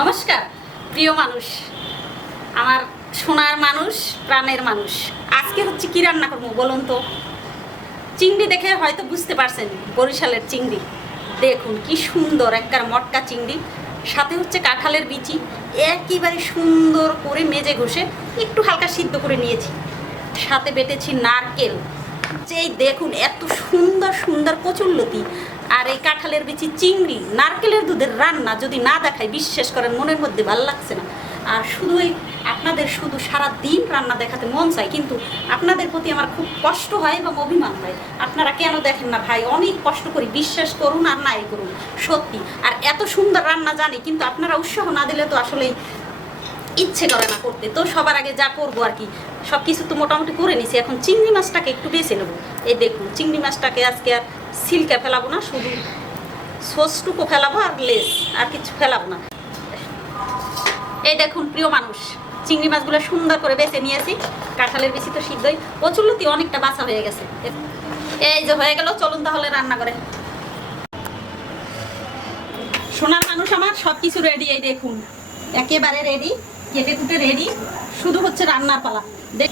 নমস্কার প্রিয় মানুষ, আমার সোনার মানুষ, প্রাণের মানুষ। আজকে হচ্ছে কি রান্না করবো বলুন তো? চিংড়ি দেখে হয়তো বুঝতে পারছেন, বরিশালের চিংড়ি। দেখুন কি সুন্দর একবার মটকা চিংড়ি, সাথে হচ্ছে কাঁঠালের বিচি, একেবারে সুন্দর করে মেজে ঘষে একটু হালকা সিদ্ধ করে নিয়েছি। সাথে বেটেছি নারকেল, যেই দেখুন এত সুন্দর সুন্দর কচুরলতি। আর এই কাঁঠালের বিচি চিংড়ি নারকেলের দুধের রান্না যদি না দেখায় বিশ্বাস করেন মনের মধ্যে ভালো লাগছে না। আর শুধুই আপনাদের শুধু সারা দিন রান্না দেখাতে মন চায়, কিন্তু আপনাদের প্রতি আমার খুব কষ্ট হয় এবং অভিমান হয়। আপনারা কেন দেখেন না ভাই? অনেক কষ্ট করি, বিশ্বাস করুন আর নাই করুন, সত্যি। আর এত সুন্দর রান্না জানি, কিন্তু আপনারা উৎসাহ না দিলে তো আসলেই ইচ্ছে করে না করতে। তো সবার আগে যা করবো আর কি, সব কিছু তো মোটামুটি করে নিছি। এখন চিংড়ি মাছটাকে একটু বেছে নেবো। এই দেখুন চিংড়ি মাছটাকে আজকে আর সিল্কা ফেলাবো না, শুধু সসটুকু ফেলাবো আর লেস, আর কিছু ফেলাবো না। এই দেখুন প্রিয় মানুষ, চিংড়ি মাছগুলো সুন্দর করে বেছে নিয়েছি। কাঁঠালের বেশি তো সিদ্ধই, কচুরলতি অনেকটা বাছা হয়ে গেছে। এই যে হয়ে গেল, চলুন তাহলে রান্না করে। সোনার মানুষ আমার সব কিছু রেডি। এই দেখুন একেবারে রেডি, কেটে কুটে রেডি, শুধু হচ্ছে রান্নার পালা। দেখ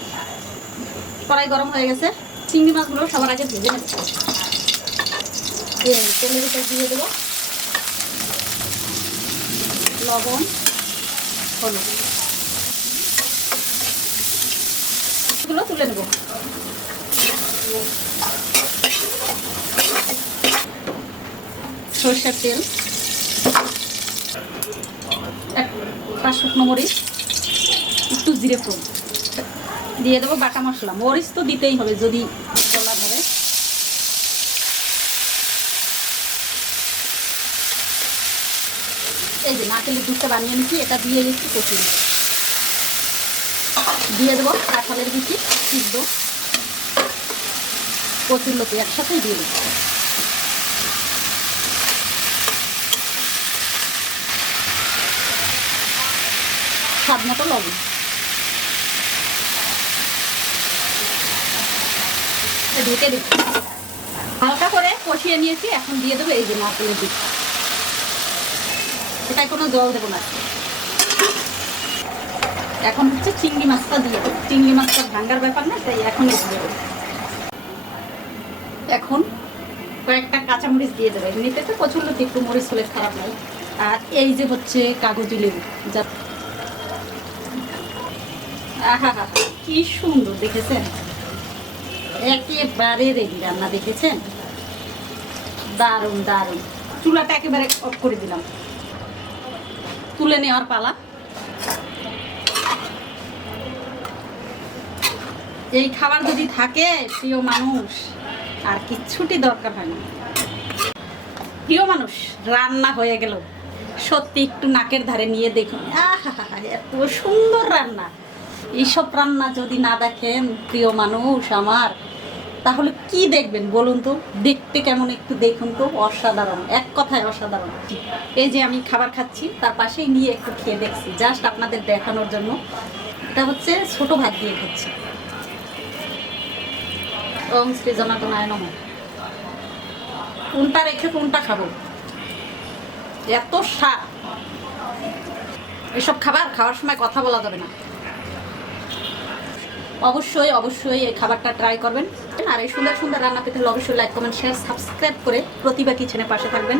কড়াই গরম হয়ে গেছে, চিংড়ি মাছগুলো সবার আগে ভেজে নেব। তেলের ভিতরে দিয়ে দেবো লবণ, হলুদ, এগুলো তুলে নেব। সরষের তেল, এক 5 শুকনো মরিচ, একটু জিরে ফোড়ন দিয়ে দেবো। বাটা মশলা, মরিচ তো দিতেই হবে যদি বলা ধরে। এই যে নারকেলের দুধটা বানিয়ে নিচ্ছি, এটা দিয়ে দিচ্ছি কচুর, দিয়ে দেবো কাঁঠালের বিচি সিদ্ধ, কচুরলতি একসাথেই দিয়ে দেবো। স্বাদ মতো লবণ, ঢেকে দিচ্ছি। হালকা করে কষিয়ে নিয়েছি, এখন দিয়ে দেবো এই যে নারকেলের বিচি। এটাই কোনো জল দেবো না। এখন হচ্ছে চিংড়ি মাছটা দিয়ে দেবো। চিংড়ি মাছটা ভাঙ্গার ব্যাপার না, তাই এখন দিয়ে দেবো। এখন কয়েকটা কাঁচামরিচ দিয়ে দেবো। এমনিতে তো কচুরলতি একটু মরিচ হলে খারাপ লাগে। আর এই যে হচ্ছে কাগজি লেবু, যা আহা হা, কি সুন্দর দেখেছেন, একেবারে রেডি রান্না। দেখেছেন দারুণ দারুণ। চুলাটা একেবারে অফ করে দিলাম, তুলে নেওয়ার পালা। এই খাবার যদি থাকে প্রিয় মানুষ, আর কিচ্ছুটি দরকার হয় না। প্রিয় মানুষ, রান্না হয়ে গেল। সত্যি একটু নাকের ধারে নিয়ে দেখুন, আহা এত সুন্দর রান্না। এইসব রান্না যদি না দেখেন প্রিয় মানুষ আমার, তাহলে কি দেখবেন বলুন তো? দেখতে কেমন একটু দেখুন তো, অসাধারণ, এক কথায় অসাধারণ। এই যে আমি খাবার খাচ্ছি, তার পাশেই নিয়ে একটু খেয়ে দেখছি, জাস্ট আপনাদের দেখানোর জন্য। এটা হচ্ছে ছোট ভাত দিয়ে খাচ্ছি। ওম শ্রী জনার্দনায় নমঃ। কোনটা রেখে কোনটা খাবো, এত স্বাদ। এসব খাবার খাওয়ার সময় কথা বলা যাবে না। অবশ্যই অবশ্যই এই খাবারটা ট্রাই করবেন। আর এই সুন্দর সুন্দর রান্না পেতে হলে অবশ্যই লাইক, কমেন্ট, শেয়ার, সাবস্ক্রাইব করে প্রতিভা কিচেনের পাশে থাকবেন।